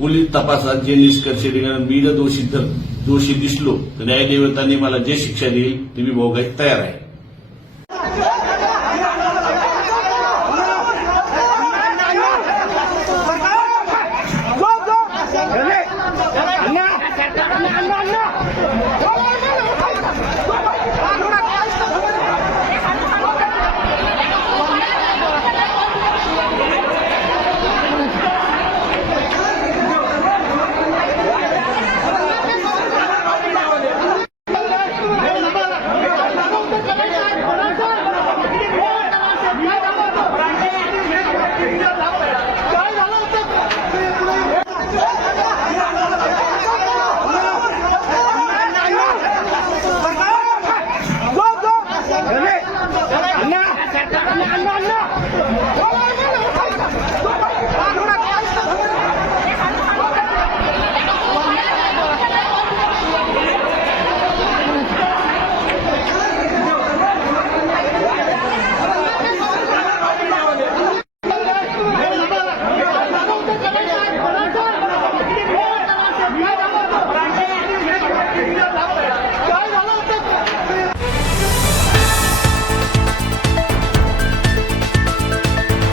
police तपासात जे निष्कर्ष देणार मी जर दोषी दोषी दिसलो तर न्यायदेवतांनी मला जे शिक्षा देईल ते मी भोगायला तयार आहे না